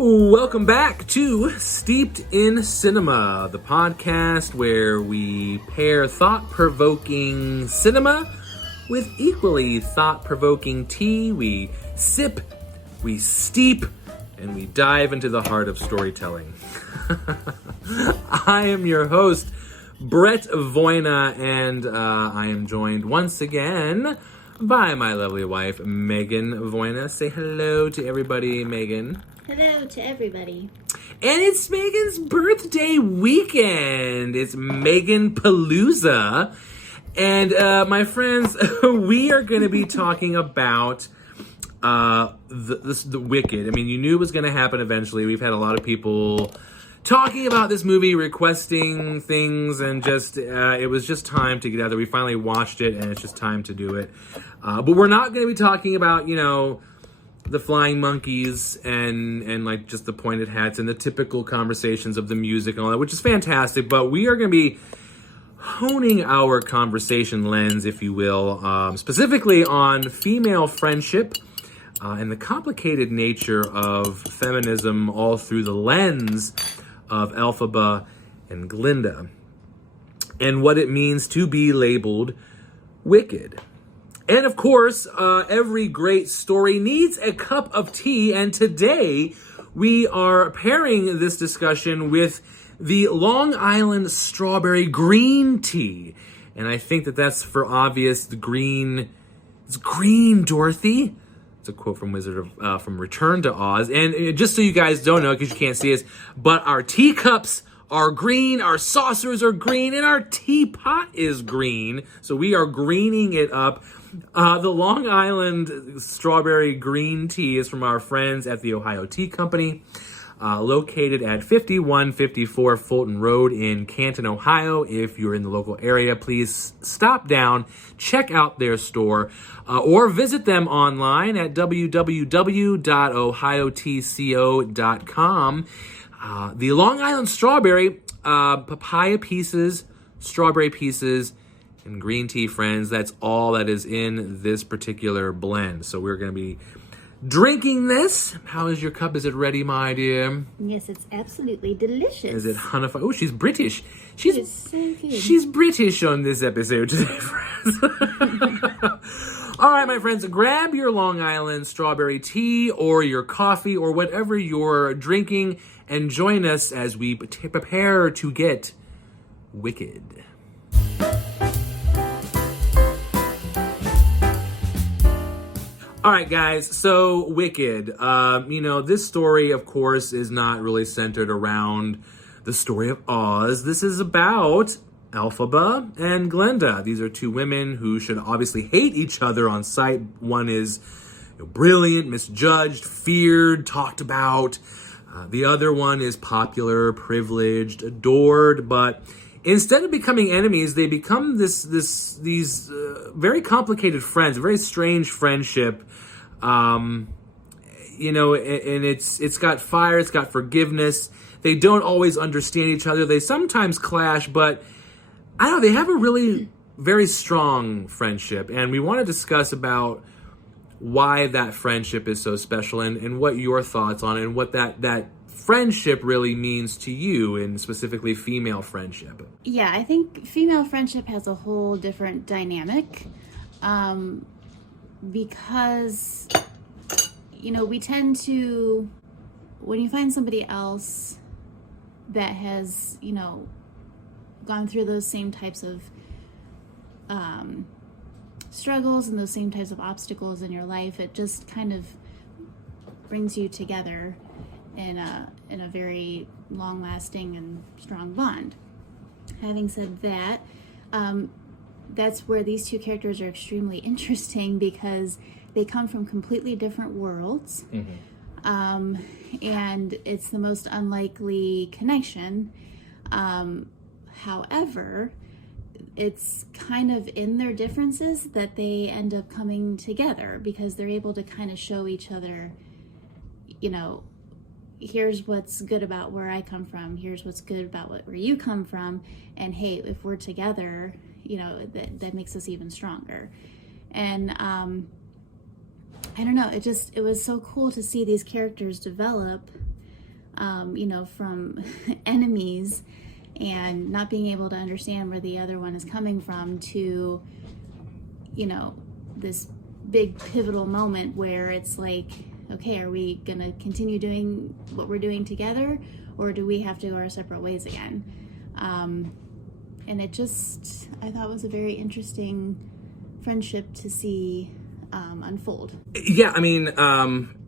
Welcome back to Steeped in Cinema, the podcast where we pair thought-provoking cinema with equally thought-provoking tea. We sip, we steep, and we dive into the heart of storytelling. I am your host, Brett Voyna, and I am joined once again by my lovely wife, Megan Voyna. Say hello to everybody, Megan. Hello to everybody. And it's Megan's birthday weekend. It's Megan Palooza. And my friends, we are going to be talking about the Wicked. I mean, you knew it was going to happen eventually. We've had a lot of people talking about this movie, requesting things, and just it was just time to get out there. We finally watched it, and it's just time to do it. But we're not going to be talking about, the flying monkeys and like just the pointed hats and the typical conversations of the music and all that, which is fantastic. But we are going to be honing our conversation lens, if you will, specifically on female friendship and the complicated nature of feminism all through the lens of Elphaba and Glinda and what it means to be labeled wicked. And of course, every great story needs a cup of tea, and today we are pairing this discussion with the Long Island Strawberry Green Tea. And I think that's for obvious, it's green, Dorothy. It's a quote from from Return to Oz. And just so you guys don't know, because you can't see us, but our teacups are green, our saucers are green, and our teapot is green. So we are greening it up. The Long Island Strawberry Green Tea is from our friends at the Ohio Tea Company, located at 5154 Fulton Road in Canton, Ohio. If you're in the local area, please stop down, check out their store, or visit them online at www.ohiotco.com. The Long Island Strawberry, papaya pieces, strawberry pieces, and green tea, friends. That's all that is in this particular blend. So we're going to be drinking this. How is your cup? Is it ready, my dear? Yes, it's absolutely delicious. Is it honey? Oh, she's British. She's so good. She's British on this episode today, friends. All right, my friends, grab your Long Island strawberry tea or your coffee or whatever you're drinking and join us as we prepare to get wicked. All right, guys, so Wicked. This story, of course, is not really centered around the story of Oz. This is about Elphaba and Glinda. These are two women who should obviously hate each other on sight. One is brilliant, misjudged, feared, talked about. The other one is popular, privileged, adored, but instead of becoming enemies, they become these very complicated friends, a very strange friendship. And it's got fire, it's got forgiveness. They don't always understand each other. They sometimes clash, but I don't know, they have a really very strong friendship. And we want to discuss about why that friendship is so special and what your thoughts on it and what that friendship really means to you, and specifically female friendship. Yeah, I think female friendship has a whole different dynamic because, we tend to, when you find somebody else that has, gone through those same types of struggles and those same types of obstacles in your life, it just kind of brings you together in a very long-lasting and strong bond. Having said that, that's where these two characters are extremely interesting because they come from completely different worlds. Mm-hmm. And it's the most unlikely connection. However, it's kind of in their differences that they end up coming together because they're able to kind of show each other, here's what's good about where I come from, here's what's good about where you come from, and hey, if we're together, that makes us even stronger. And I don't know, it was so cool to see these characters develop from enemies and not being able to understand where the other one is coming from to, this big pivotal moment where it's like, okay, are we going to continue doing what we're doing together, or do we have to go our separate ways again? And it just, I thought was a very interesting friendship to see unfold. Yeah, I mean,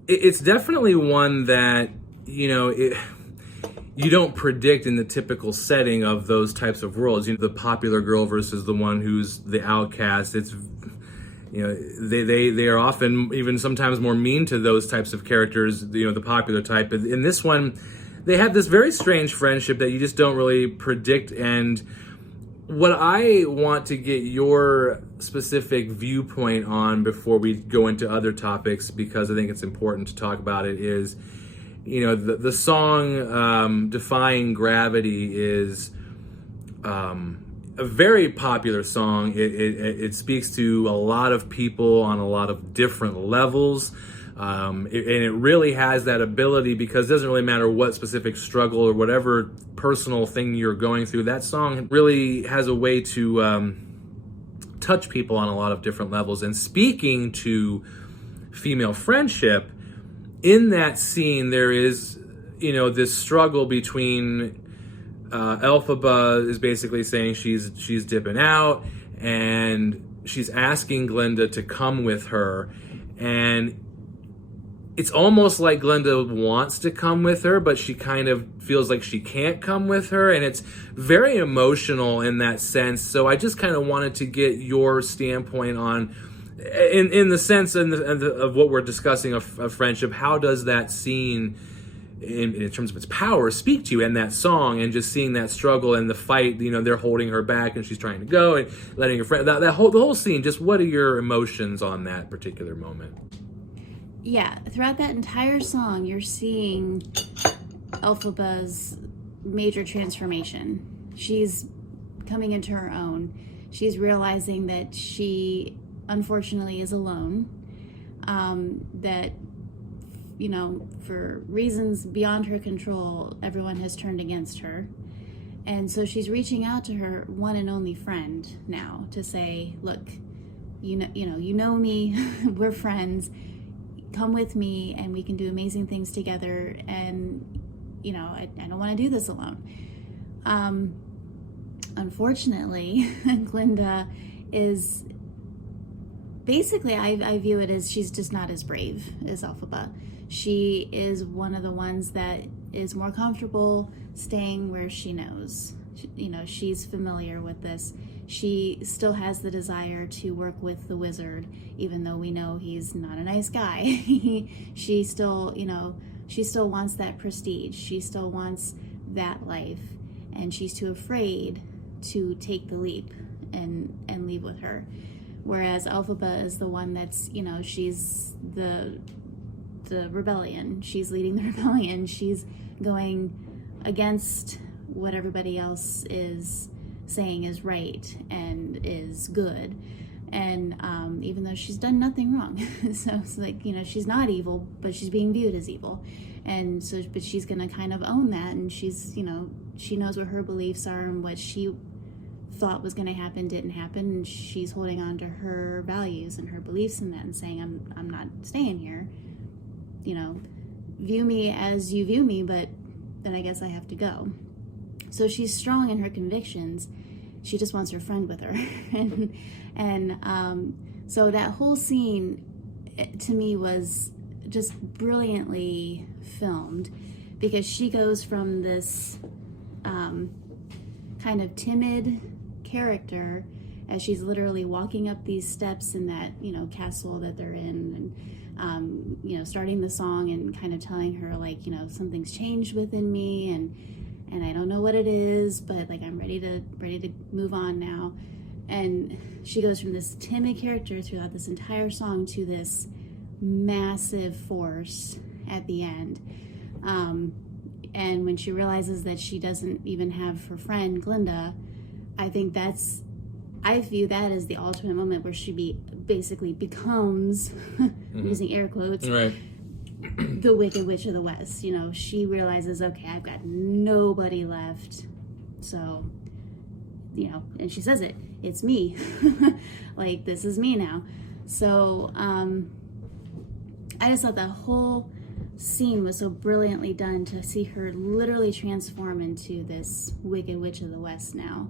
it's definitely one that, you don't predict in the typical setting of those types of worlds. The popular girl versus the one who's the outcast. It's, they are often even sometimes more mean to those types of characters, the popular type. But in this one, they have this very strange friendship that you just don't really predict. And what I want to get your specific viewpoint on before we go into other topics, because I think it's important to talk about it, is, the song Defying Gravity is a very popular song. It speaks to a lot of people on a lot of different levels. And it really has that ability, because it doesn't really matter what specific struggle or whatever personal thing you're going through. That song really has a way to touch people on a lot of different levels. And speaking to female friendship, in that scene, there is, this struggle between Elphaba is basically saying she's dipping out, and she's asking Glinda to come with her, and it's almost like Glinda wants to come with her, but she kind of feels like she can't come with her, and it's very emotional in that sense. So I just kind of wanted to get your standpoint on, in the sense of what we're discussing of friendship, how does that scene, in terms of its power, speak to you, and that song, and just seeing that struggle and the fight, they're holding her back and she's trying to go and letting her friend, the whole scene, just what are your emotions on that particular moment? Yeah, throughout that entire song, you're seeing Elphaba's major transformation. She's coming into her own. She's realizing that she, unfortunately, is alone. That, for reasons beyond her control, everyone has turned against her. And so she's reaching out to her one and only friend now to say, look, you know me, we're friends. Come with me and we can do amazing things together, and I don't want to do this alone. Unfortunately, Glinda is basically, I view it as she's just not as brave as Elphaba. She is one of the ones that is more comfortable staying where she knows. She's familiar with this. She still has the desire to work with the wizard, even though we know he's not a nice guy. She still wants that prestige. She still wants that life, and she's too afraid to take the leap and leave with her. Whereas Elphaba is the one that's, she's the rebellion. She's leading the rebellion. She's going against what everybody else is saying is right and is good, and even though she's done nothing wrong. So it's like, she's not evil, but she's being viewed as evil, and so, but she's gonna kind of own that, and she's, she knows what her beliefs are, and what she thought was gonna happen didn't happen, and she's holding on to her values and her beliefs in that, and saying, I'm not staying here. View me as you view me, but then I guess I have to go. So she's strong in her convictions. She just wants her friend with her. So that whole scene, to me, was just brilliantly filmed, because she goes from this kind of timid character, as she's literally walking up these steps in that, castle that they're in, and starting the song and kind of telling her, like, something's changed within me, and I don't know what it is, but like, I'm ready to move on now. And she goes from this timid character throughout this entire song to this massive force at the end. And when she realizes that she doesn't even have her friend Glinda, I view that as the ultimate moment where she basically becomes, I'm using air quotes, right, the Wicked Witch of the West. You know, she realizes, okay, I've got nobody left. So, you know, and she says it's me. Like, this is me now. So, I just thought that whole scene was so brilliantly done, to see her literally transform into this Wicked Witch of the West now.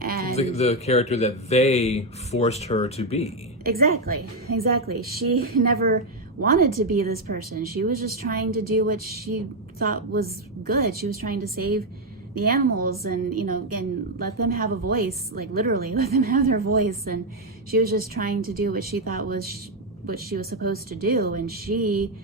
And the character that they forced her to be. Exactly. She never wanted to be this person. She was just trying to do what she thought was good. She was trying to save the animals and, you know, and let them have a voice, like literally let them have their voice. And she was just trying to do what she thought was what she was supposed to do. And she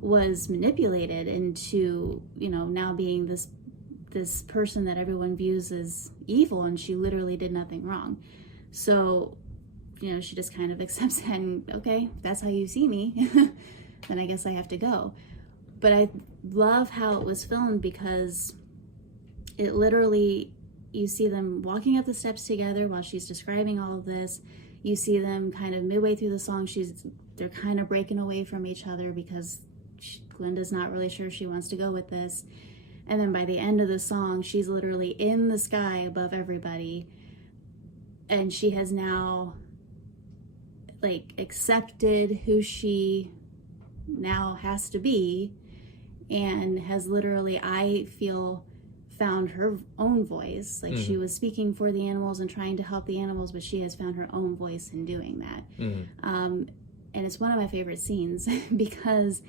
was manipulated into, you know, now being this person that everyone views as evil, and she literally did nothing wrong. So, you know, she just kind of accepts that, and okay, if that's how you see me, then I guess I have to go. But I love how it was filmed, because it literally, you see them walking up the steps together while she's describing all of this. You see them kind of midway through the song, they're kind of breaking away from each other, because Glinda's not really sure she wants to go with this. And then by the end of the song, she's literally in the sky above everybody. And she has now, like, accepted who she now has to be, and has literally, I feel, found her own voice. Like, she was speaking for the animals and trying to help the animals, but she has found her own voice in doing that. And it's one of my favorite scenes, because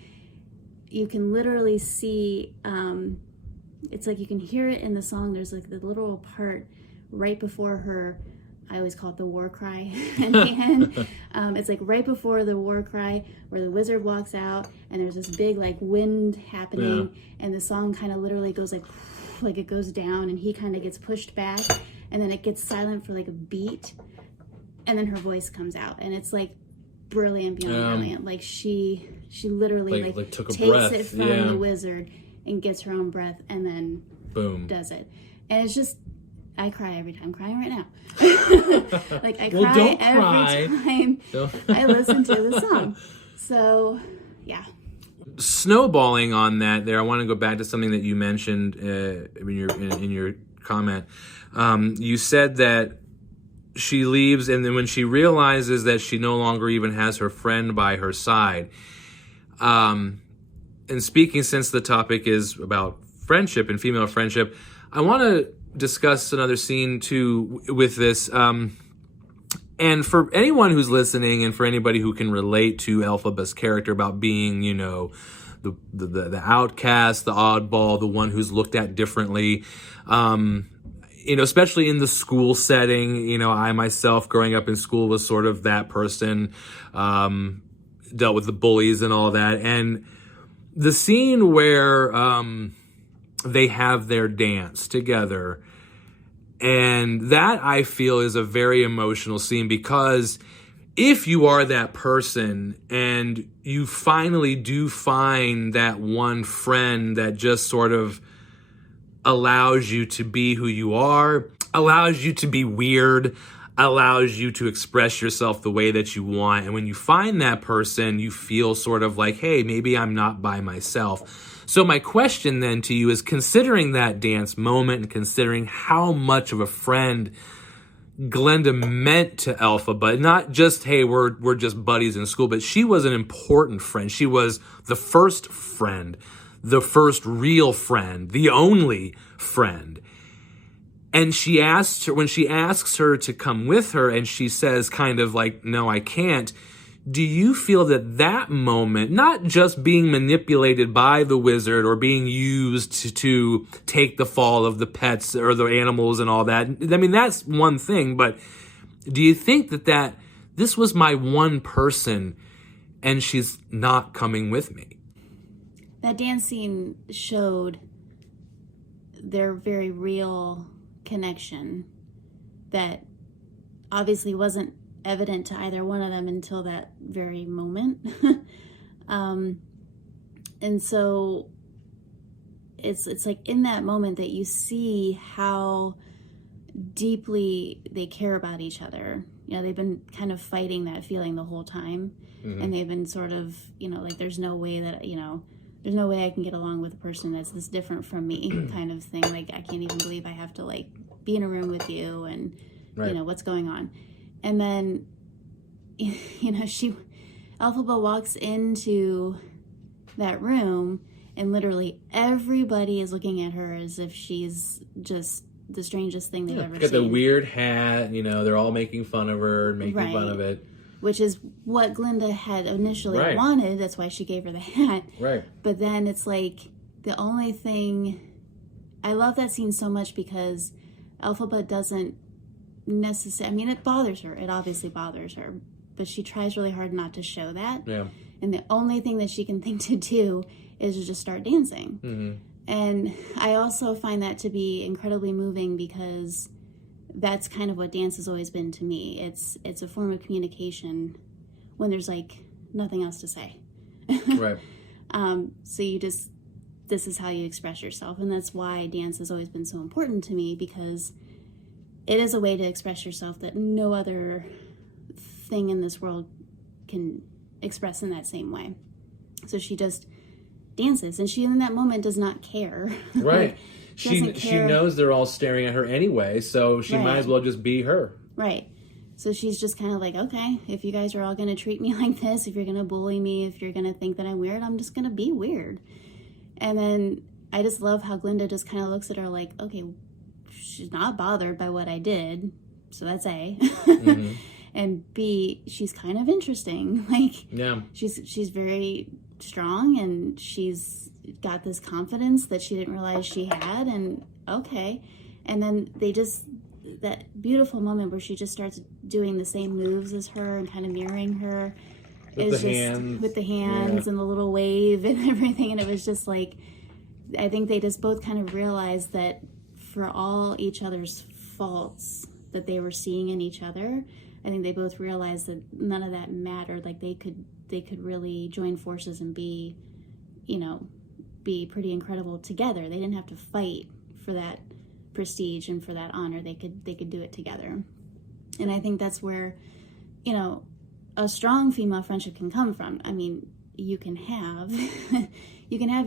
you can literally see, it's like you can hear it in the song. There's like the little part right before her, I always call it the war cry at the end. It's like right before the war cry, where the wizard walks out and there's this big like wind happening, and the song kind of literally goes like it goes down, and he kind of gets pushed back, and then it gets silent for like a beat, and then her voice comes out, and it's like brilliant beyond brilliant. Like she literally like took takes breath. It from the wizard and gets her own breath, and then boom, does it. And it's just, I cry every time. I'm crying right now. Like I cry every time I listen to the song. So yeah. Snowballing on that there, I want to go back to something that you mentioned in your comment. You said that she leaves, and then when she realizes that she no longer even has her friend by her side. And speaking, since the topic is about friendship and female friendship, I want to discuss another scene too with this. And for anyone who's listening, and for anybody who can relate to Elphaba's character about being, you know, the outcast, the oddball, the one who's looked at differently, you know, especially in the school setting. You know, I myself, growing up in school, was sort of that person, dealt with the bullies and all that. And the scene where they have their dance together, and that, I feel, is a very emotional scene, because if you are that person and you finally do find that one friend that just sort of allows you to be who you are, allows you to be weird, allows you to express yourself the way that you want, and when you find that person, you feel sort of like, hey, maybe I'm not by myself. So my question then to you is, considering that dance moment and considering how much of a friend Glinda meant to Elphaba, not just, hey, we're just buddies in school, but she was an important friend. She was the first friend, the first real friend, the only friend. And she asked her, when she asks her to come with her, and she says kind of like, no, I can't. Do you feel that that moment, not just being manipulated by the wizard or being used to take the fall of the pets or the animals and all that, I mean, that's one thing, but do you think that this was my one person and she's not coming with me? That dance scene showed their very real connection that obviously wasn't evident to either one of them until that very moment. And so it's like in that moment that you see how deeply they care about each other. they've been kind of fighting that feeling the whole time. And they've been sort of, like, there's no way I can get along with a person that's this different from me kind of thing. Like, I can't even believe I have to, like, be in a room with you and, what's going on. And then, Elphaba walks into that room and literally everybody is looking at her as if she's just the strangest thing they've ever seen. Got the weird hat, they're all making fun of her, making fun of it. Which is what Glinda had initially wanted. That's why she gave her the hat. Right. But then it's like the only thing... I love that scene so much because Elphaba doesn't necessarily... I mean, it bothers her. It obviously bothers her. But she tries really hard not to show that. Yeah. And the only thing that she can think to do is to just start dancing. Mm-hmm. And I also find that to be incredibly moving because... that's kind of what dance has always been to me. It's a form of communication when there's like nothing else to say. Right. So this is how you express yourself. And that's why dance has always been so important to me, because it is a way to express yourself that no other thing in this world can express in that same way. So she just dances, and she in that moment does not care. Right. She knows they're all staring at her anyway, so she might as well just be her. Right. So she's just kind of like, okay, if you guys are all going to treat me like this, if you're going to bully me, if you're going to think that I'm weird, I'm just going to be weird. And then I just love how Glinda just kind of looks at her like, okay, she's not bothered by what I did, so that's A. Mm-hmm. And B, she's kind of interesting. Like, she's very strong, and she's got this confidence that she didn't realize she had, and okay. And then that beautiful moment where she just starts doing the same moves as her and kind of mirroring her with the hands and the little wave and everything. And it was just like, I think they just both kind of realized that for all each other's faults that they were seeing in each other, I think they both realized that none of that mattered. Like they could really join forces and be pretty incredible together. They didn't have to fight for that prestige and for that honor. They could do it together. And I think that's where, a strong female friendship can come from. I mean, you can have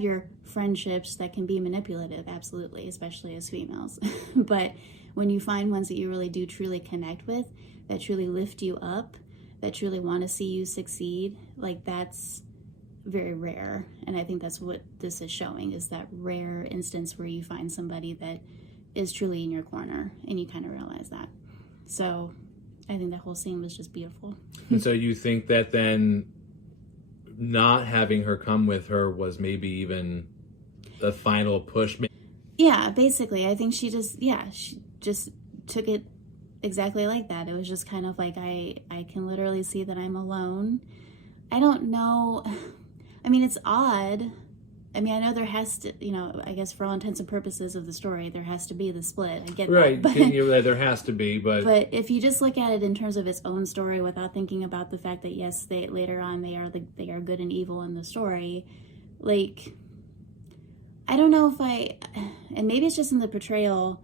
your friendships that can be manipulative, absolutely, especially as females. But when you find ones that you really do truly connect with, that truly lift you up, that truly want to see you succeed, like that's very rare. And I think that's what this is showing, is that rare instance where you find somebody that is truly in your corner and you kind of realize that. So I think that whole scene was just beautiful. And so you think that then not having her come with her was maybe even the final push? Yeah, basically. I think she just took it exactly like that. It was just kind of like, I can literally see that I'm alone. I don't know. I mean, it's odd. I mean, I know there has to, I guess for all intents and purposes of the story, there has to be the split. I get right. that. But, there has to be, but if you just look at it in terms of its own story without thinking about the fact that, yes, later on they are good and evil in the story, like, I don't know and maybe it's just in the portrayal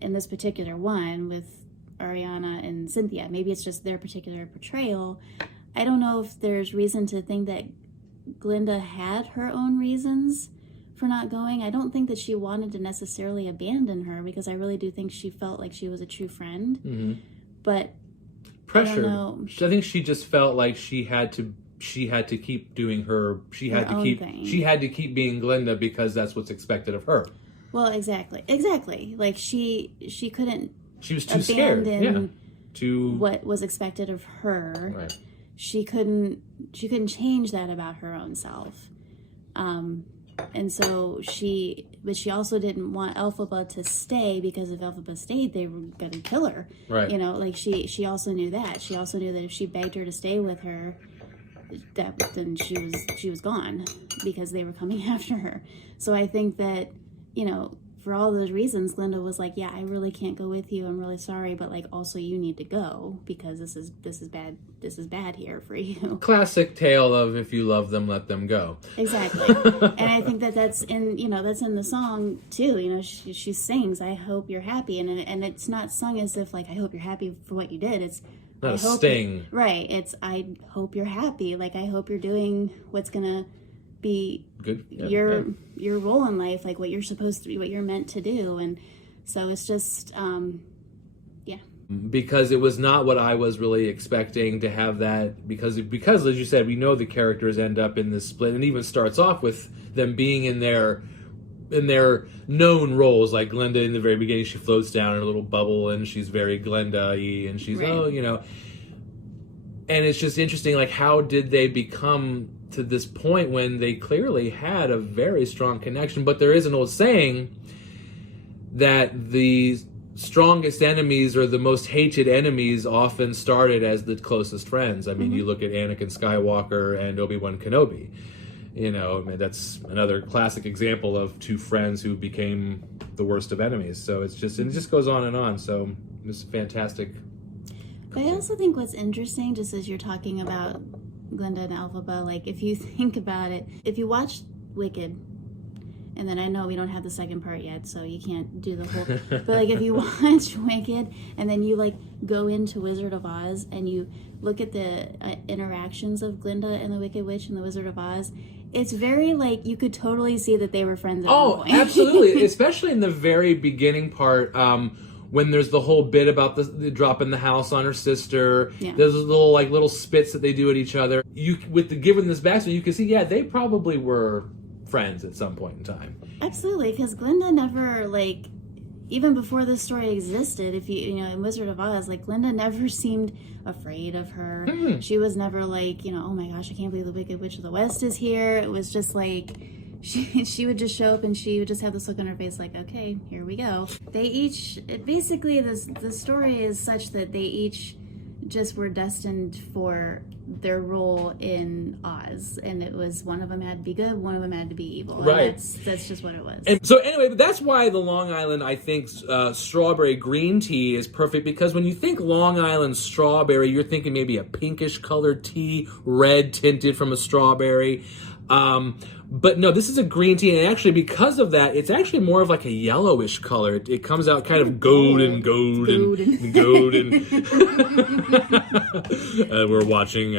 in this particular one with Ariana and Cynthia. Maybe it's just their particular portrayal. I don't know if there's reason to think that Glinda had her own reasons for not going. I don't think that she wanted to necessarily abandon her, because I really do think she felt like she was a true friend. Mm-hmm. But pressure. I don't know. I think she just felt like she had to keep doing her. She had to keep being Glinda because that's what's expected of her. Well, exactly. Like she couldn't. She was too scared. Yeah. To what was expected of her. Right. She couldn't change that about her own self. And so she also didn't want Elphaba to stay, because if Elphaba stayed, they were going to kill her. Right. Like she also knew that. She also knew that if she begged her to stay with her, then she was gone, because they were coming after her. So I think that, for all those reasons, Glinda was like, yeah, I really can't go with you. I'm really sorry, but like also you need to go, because this is bad. This is bad here for you. Classic tale of if you love them, let them go. Exactly. And I think that's in the song too. She sings, I hope you're happy. And it's not sung as if like, I hope you're happy for what you did. It's Not a sting. Right. It's, I hope you're happy. Like, I hope you're doing what's going to be good. Your role in life, like what you're supposed to be, what you're meant to do. And so it's just, because it was not what I was really expecting to have that, because as you said, we know the characters end up in this split, and even starts off with them being in their known roles. Like Glinda in the very beginning, she floats down in a little bubble and she's very Glinda-y, and she's and it's just interesting, like, how did they become to this point when they clearly had a very strong connection? But there is an old saying that the strongest enemies or the most hated enemies often started as the closest friends. I mean, you look at Anakin Skywalker and Obi-Wan Kenobi. That's another classic example of two friends who became the worst of enemies. So it just goes on and on. So it's fantastic. But I also think what's interesting, just as you're talking about Glinda and Elphaba, like, if you think about it, if you watch Wicked, and then I know we don't have the second part yet, so you can't do the whole, but like, if you watch Wicked and then you like go into Wizard of Oz and you look at the interactions of Glinda and the Wicked Witch and the Wizard of Oz, it's very, like, you could totally see that they were friends at one point. Absolutely. Especially in the very beginning part, when there's the whole bit about the dropping the house on her sister. Yeah. There's little spits that they do at each other. Given this backstory, you can see, they probably were friends at some point in time. Absolutely, because Glinda never, like, even before this story existed, if in Wizard of Oz, like, Glinda never seemed afraid of her. Mm-hmm. She was never like, oh my gosh, I can't believe the Wicked Witch of the West is here. It was just like, she would just show up and she would just have this look on her face like, okay, here we go. Basically, the story is such that they each just were destined for their role in Oz, and it was, one of them had to be good, one of them had to be evil. Right. And that's just what it was. And so anyway, but that's why the Long Island, I think, strawberry green tea is perfect, because when you think Long Island strawberry, you're thinking maybe a pinkish colored tea, red tinted from a strawberry. But no, this is a green tea, and actually, because of that, it's actually more of like a yellowish color. It comes out kind of golden. We're watching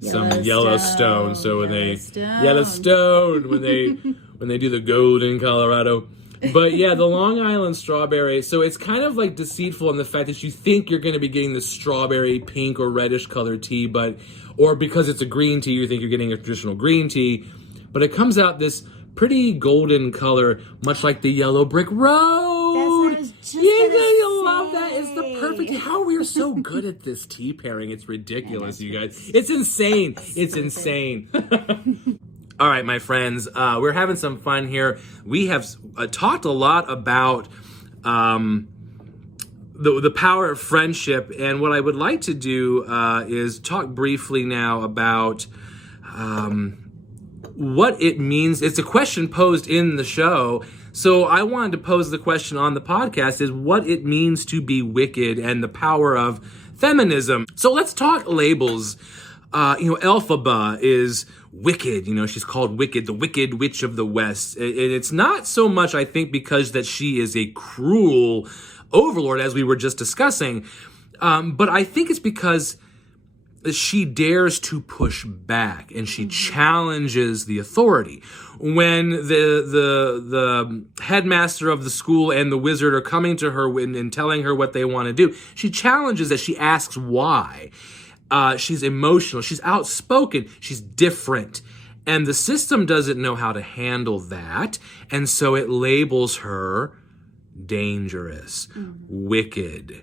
some Yellowstone. So when Yellowstone, when they do the golden Colorado. But yeah, the Long Island strawberry, so it's kind of like deceitful in the fact that you think you're going to be getting the strawberry pink or reddish colored tea, or because it's a green tea, you think you're getting a traditional green tea, but it comes out this pretty golden color, much like the yellow brick road. That's what I was just you love that. It's the perfect. How we are so good at this tea pairing. It's ridiculous, you guys. It's insane. It's insane. All right, my friends, we're having some fun here. We have talked a lot about the power of friendship, and what I would like to do is talk briefly now about what it means. It's a question posed in the show, so I wanted to pose the question on the podcast, is what it means to be wicked and the power of feminism. So let's talk labels. Elphaba is wicked. She's called Wicked, the Wicked Witch of the West. And it's not so much, I think, because that she is a cruel overlord, as we were just discussing, but I think it's because she dares to push back and she challenges the authority. When the headmaster of the school and the wizard are coming to her and telling her what they want to do, she challenges that. She asks why. She's emotional. She's outspoken. She's different. And the system doesn't know how to handle that. And so it labels her dangerous, wicked.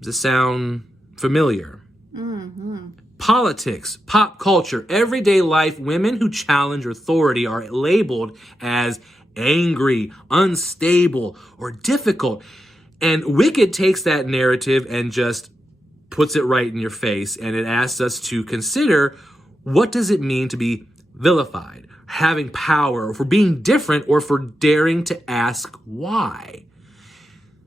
Does this sound familiar? Mm-hmm. Politics, pop culture, everyday life, women who challenge authority are labeled as angry, unstable, or difficult. And Wicked takes that narrative and just puts it right in your face, and it asks us to consider, what does it mean to be vilified, having power, or for being different, or for daring to ask why?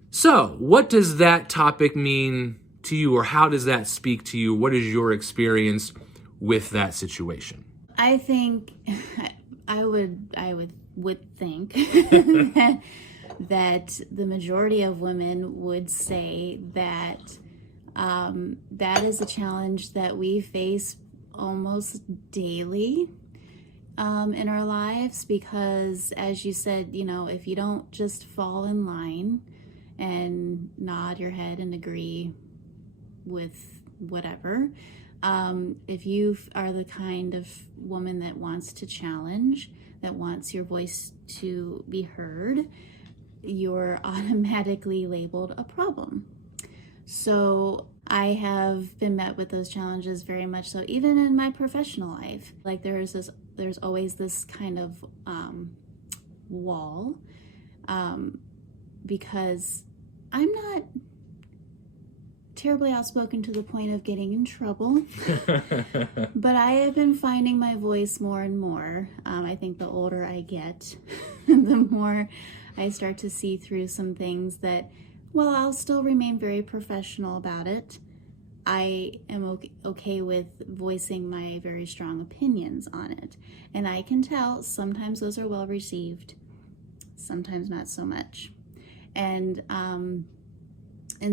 So, what does that topic mean to you, or how does that speak to you? What is your experience with that situation? I think I would think that the majority of women would say that That is a challenge that we face almost daily in our lives, because as you said, if you don't just fall in line and nod your head and agree with whatever, if you are the kind of woman that wants to challenge, that wants your voice to be heard, you're automatically labeled a problem. So I have been met with those challenges very much so, even in my professional life. Like there's always this kind of wall, because I'm not terribly outspoken to the point of getting in trouble, but I have been finding my voice more and more. I think the older I get, the more I start to see through some things that, while I'll still remain very professional about it, I am okay with voicing my very strong opinions on it. And I can tell sometimes those are well received, sometimes not so much. And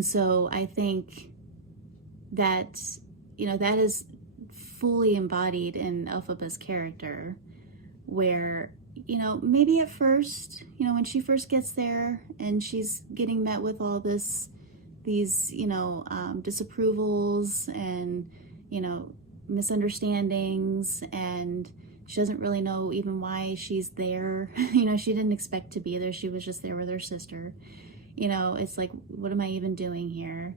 so I think that, that is fully embodied in Elphaba's character, where, maybe at first, when she first gets there and she's getting met with all these, disapprovals and, misunderstandings, and she doesn't really know even why she's there. She didn't expect to be there. She was just there with her sister. It's like, what am I even doing here?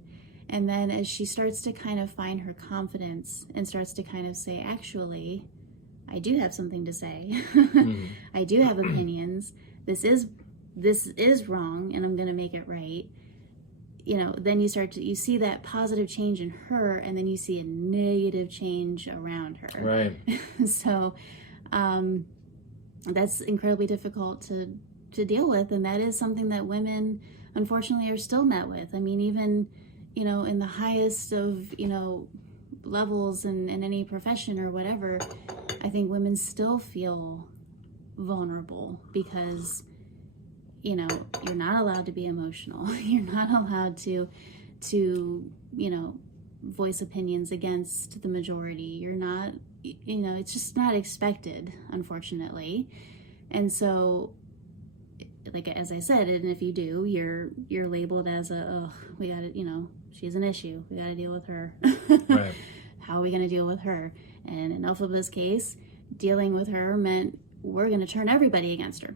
And then as she starts to kind of find her confidence and starts to kind of say, actually, I do have something to say. I do have opinions. This is wrong, and I'm going to make it right. Then you see that positive change in her, and then you see a negative change around her. Right. So that's incredibly difficult to deal with, and that is something that women, unfortunately, are still met with. I mean, even, in the highest of, levels in any profession or whatever, I think women still feel vulnerable because, you're not allowed to be emotional. You're not allowed to voice opinions against the majority. You're not, it's just not expected, unfortunately. And so, like, as I said, and if you do, you're labeled as we gotta, she's an issue. We gotta deal with her. Right. How are we gonna deal with her? And in Elphaba's case, dealing with her meant we're gonna turn everybody against her.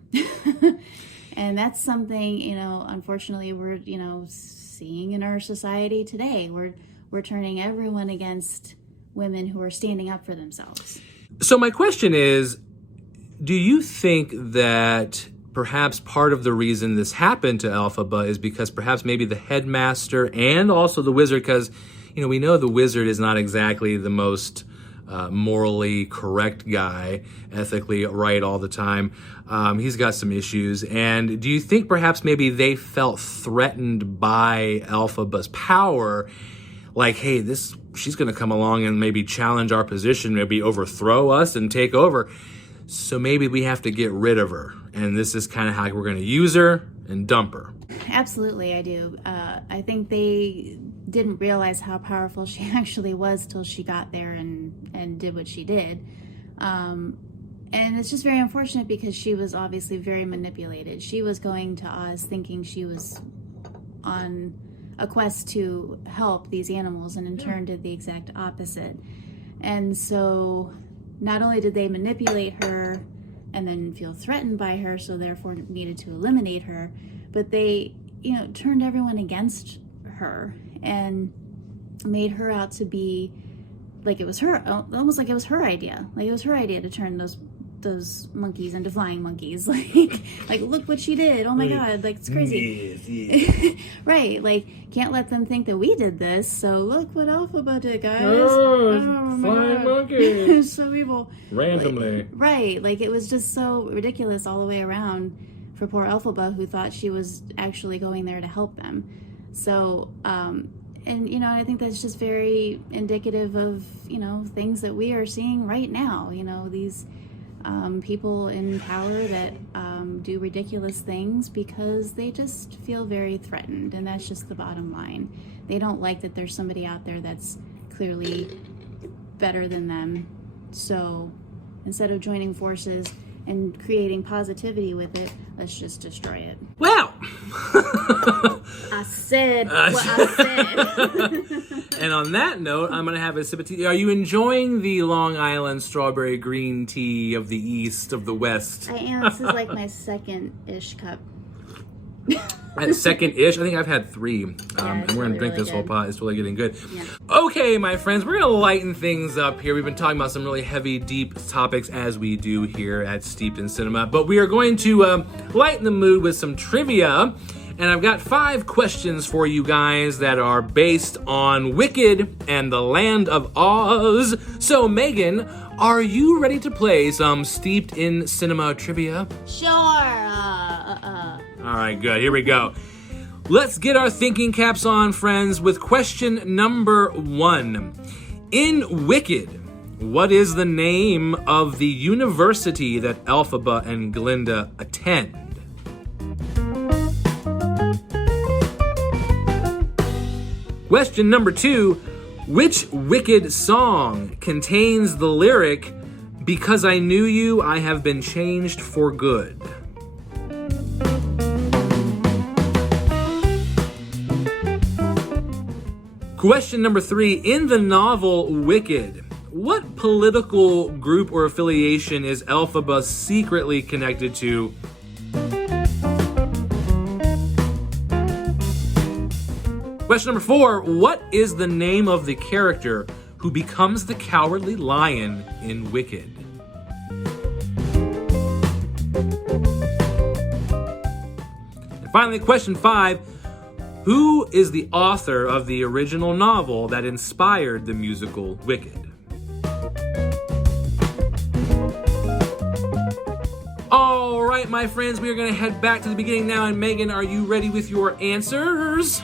And that's something, unfortunately, we're, seeing in our society today. We're turning everyone against women who are standing up for themselves. So my question is, do you think that perhaps part of the reason this happened to Elphaba is because perhaps maybe the headmaster and also the wizard, because, we know the wizard is not exactly the most morally correct guy, ethically right all the time. He's got some issues. And do you think perhaps maybe they felt threatened by Elphaba's power? Like, hey, she's going to come along and maybe challenge our position, maybe overthrow us and take over. So maybe we have to get rid of her. And this is kind of how we're going to use her and dump her. Absolutely, I do. I think they didn't realize how powerful she actually was till she got there and did what she did. And it's just very unfortunate because she was obviously very manipulated. She was going to Oz thinking she was on a quest to help these animals, and in turn did the exact opposite. And so not only did they manipulate her and then feel threatened by her, so therefore needed to eliminate her, but they, turned everyone against her and made her out to be like it was her, almost like it was her idea. Like it was her idea to turn those monkeys into flying monkeys. Like look what she did. Oh my God, like it's crazy. Yes. Right, like can't let them think that we did this. So look what Elphaba did, guys. Oh flying monkeys. So evil. Randomly. Right, like it was just so ridiculous all the way around for poor Elphaba, who thought she was actually going there to help them. So, and I think that's just very indicative of, things that we are seeing right now. These people in power that do ridiculous things because they just feel very threatened, and that's just the bottom line. They don't like that there's somebody out there that's clearly better than them. So instead of joining forces and creating positivity with it, let's just destroy it. Well, I said what I said. And on that note, I'm going to have a sip of tea. Are you enjoying the Long Island strawberry green tea of the East, of the West? I am. This is like my second-ish cup. Second-ish? I think I've had 3. And we're going to drink this whole pot. It's really getting good. Yeah. Okay, my friends, we're going to lighten things up here. We've been talking about some really heavy, deep topics as we do here at Steeped in Cinema. But we are going to lighten the mood with some trivia. And I've got 5 questions for you guys that are based on Wicked and the Land of Oz. So, Megan, are you ready to play some Steeped in Cinema trivia? Sure. All right, good. Here we go. Let's get our thinking caps on, friends, with question number 1. In Wicked, what is the name of the university that Elphaba and Glinda attend? Question number 2, which Wicked song contains the lyric, "Because I knew you, I have been changed for good"? Question number 3, in the novel Wicked, what political group or affiliation is Elphaba secretly connected to? Question number 4, what is the name of the character who becomes the Cowardly Lion in Wicked? And finally, question 5, who is the author of the original novel that inspired the musical Wicked? All right, my friends, we are going to head back to the beginning now. And Megan, are you ready with your answers?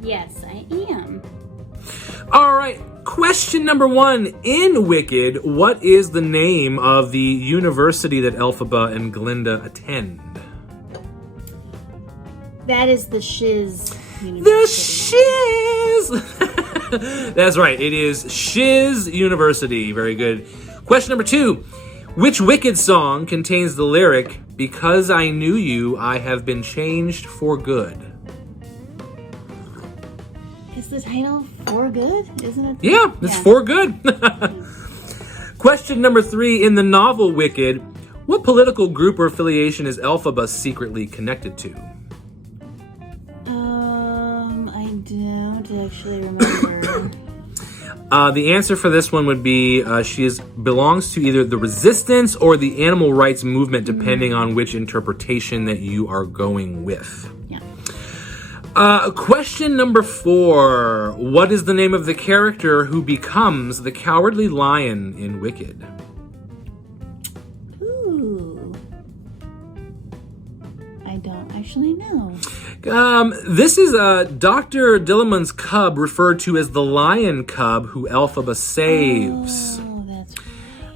Yes, I am. All right, question number 1. In Wicked, what is the name of the university that Elphaba and Glinda attend? That is the Shiz University. The Shiz! That's right, it is Shiz University. Very good. Question number 2. Which Wicked song contains the lyric, "Because I knew you, I have been changed for good"? Is the title For Good? Isn't it? Yeah, it's For Good. Question number 3. In the novel Wicked, what political group or affiliation is Elphaba secretly connected to? I don't actually remember. The answer for this one would be she belongs to either the Resistance or the Animal Rights Movement, depending on which interpretation that you are going with. Yeah. Question number 4. What is the name of the character who becomes the Cowardly Lion in Wicked? Ooh. I don't actually know. This is Dr. Dillamond's cub, referred to as the lion cub, who Elphaba saves. Oh, that's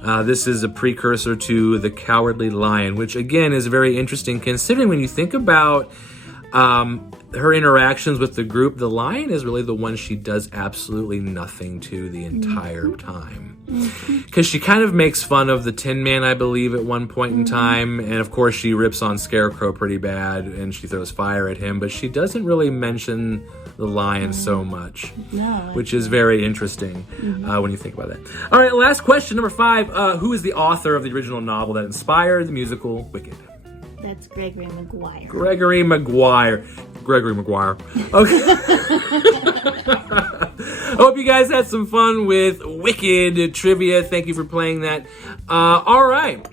right. This is a precursor to the Cowardly Lion, which again is very interesting considering when you think about her interactions with the group. The lion is really the one she does absolutely nothing to the entire time. Because she kind of makes fun of the Tin Man, I believe, at one point in time. And of course, she rips on Scarecrow pretty bad and she throws fire at him. But she doesn't really mention the lion so much, which is very interesting when you think about that. All right, last question, number 5. Who is the author of the original novel that inspired the musical Wicked? That's Gregory Maguire. Gregory Maguire. Okay. I hope you guys had some fun with Wicked trivia. Thank you for playing that. All right.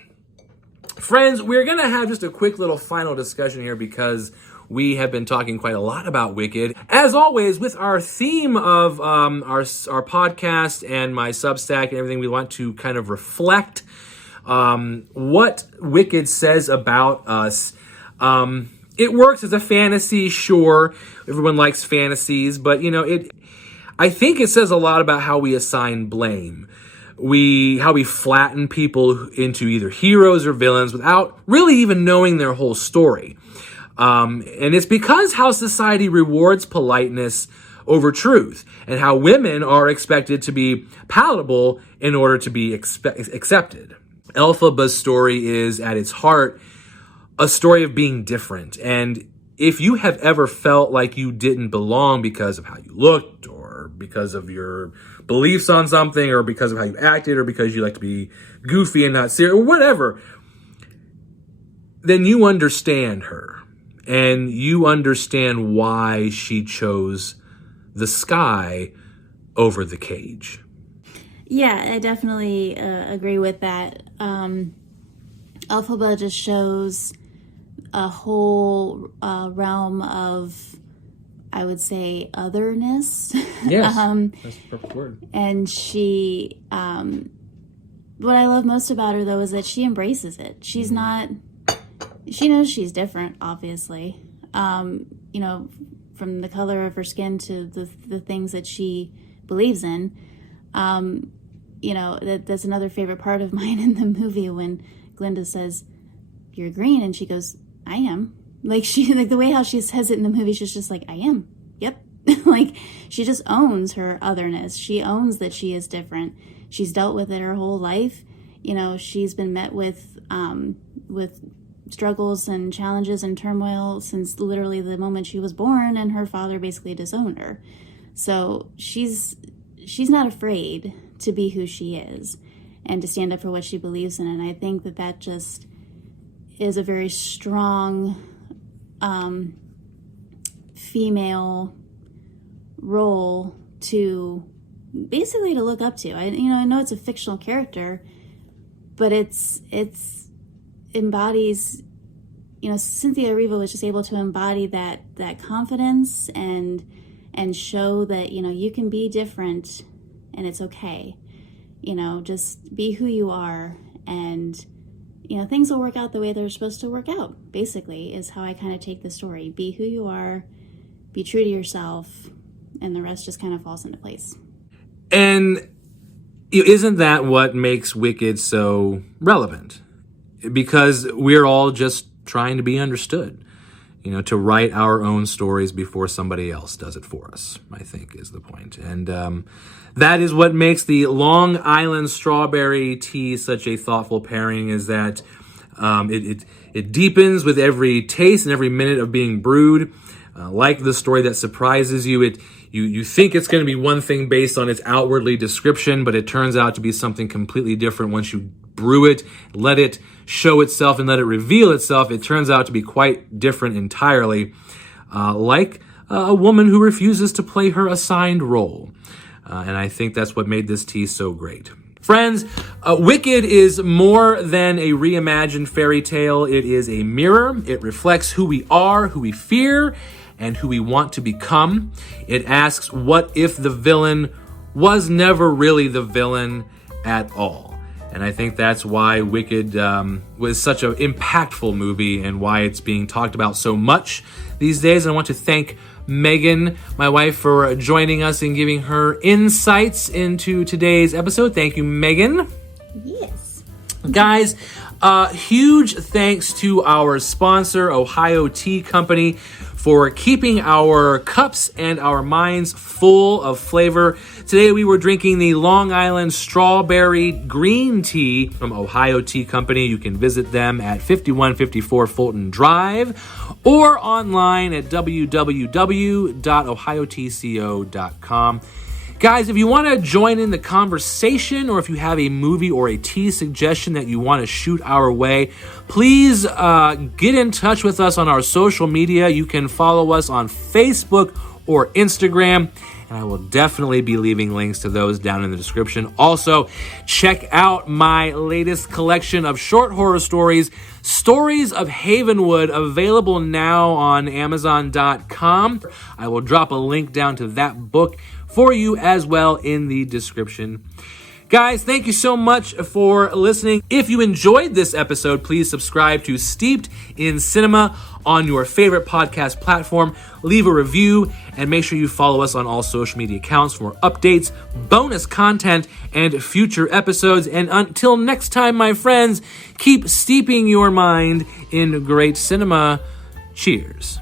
Friends, we're going to have just a quick little final discussion here because we have been talking quite a lot about Wicked. As always, with our theme of our podcast and my Substack and everything, we want to kind of reflect what Wicked says about us. It works as a fantasy, sure. Everyone likes fantasies, but I think it says a lot about how we assign blame. how we flatten people into either heroes or villains without really even knowing their whole story. And it's because how society rewards politeness over truth, and how women are expected to be palatable in order to be accepted. Elphaba's story is, at its heart, a story of being different. And if you have ever felt like you didn't belong because of how you looked, or because of your beliefs on something, or because of how you acted, or because you like to be goofy and not serious, or whatever, then you understand her. And you understand why she chose the sky over the cage. Yeah, I definitely agree with that. Elphaba just shows a whole realm of, I would say, otherness. Yes, that's the perfect word. And she, what I love most about her, though, is that she embraces it. She's not, she knows she's different, obviously. From the color of her skin to the things that she believes in. That's another favorite part of mine in the movie, when Glinda says, "You're green," and she goes, "I am." Like, the way how she says it in the movie, she's just like, "I am. Yep." Like, she just owns her otherness. She owns that she is different. She's dealt with it her whole life. She's been met with struggles and challenges and turmoil since literally the moment she was born, and her father basically disowned her. So she's not afraid to be who she is and to stand up for what she believes in. And I think that just is a very strong female role to basically to look up to. I know it's a fictional character, but it's embodies, Cynthia Erivo was just able to embody that confidence and show that, you can be different and it's okay. Just be who you are, and, things will work out the way they're supposed to work out, basically, is how I kind of take the story. Be who you are, be true to yourself, and the rest just kind of falls into place. And isn't that what makes Wicked so relevant? Because we're all just trying to be understood, to write our own stories before somebody else does it for us, I think is the point. And that is what makes the Long Island strawberry tea such a thoughtful pairing, is that it deepens with every taste and every minute of being brewed. Like the story that surprises you, you think it's going to be one thing based on its outwardly description, but it turns out to be something completely different once you brew it, let it show itself, and let it reveal itself. It turns out to be quite different entirely, like a woman who refuses to play her assigned role. And I think that's what made this tea so great. Friends, Wicked is more than a reimagined fairy tale. It is a mirror. It reflects who we are, who we fear, and who we want to become. It asks, what if the villain was never really the villain at all? And I think that's why Wicked was such an impactful movie, and why it's being talked about so much these days. And I want to thank Megan, my wife, for joining us and giving her insights into today's episode. Thank you, Megan. Yes. Guys, huge thanks to our sponsor, Ohio Tea Company, for keeping our cups and our minds full of flavor. Today we were drinking the Long Island Strawberry Green Tea from Ohio Tea Company. You can visit them at 5154 Fulton Drive or online at www.ohiotco.com. Guys, if you want to join in the conversation, or if you have a movie or a tea suggestion that you want to shoot our way, please get in touch with us on our social media. You can follow us on Facebook or Instagram, and I will definitely be leaving links to those down in the description. Also, check out my latest collection of short horror stories, Stories of Havenwood, available now on Amazon.com. I will drop a link down to that book for you as well in the description. Guys, thank you so much for listening. If you enjoyed this episode, please subscribe to Steeped in Cinema on your favorite podcast platform. Leave a review and make sure you follow us on all social media accounts for more updates, bonus content, and future episodes. And until next time, my friends, keep steeping your mind in great cinema. Cheers.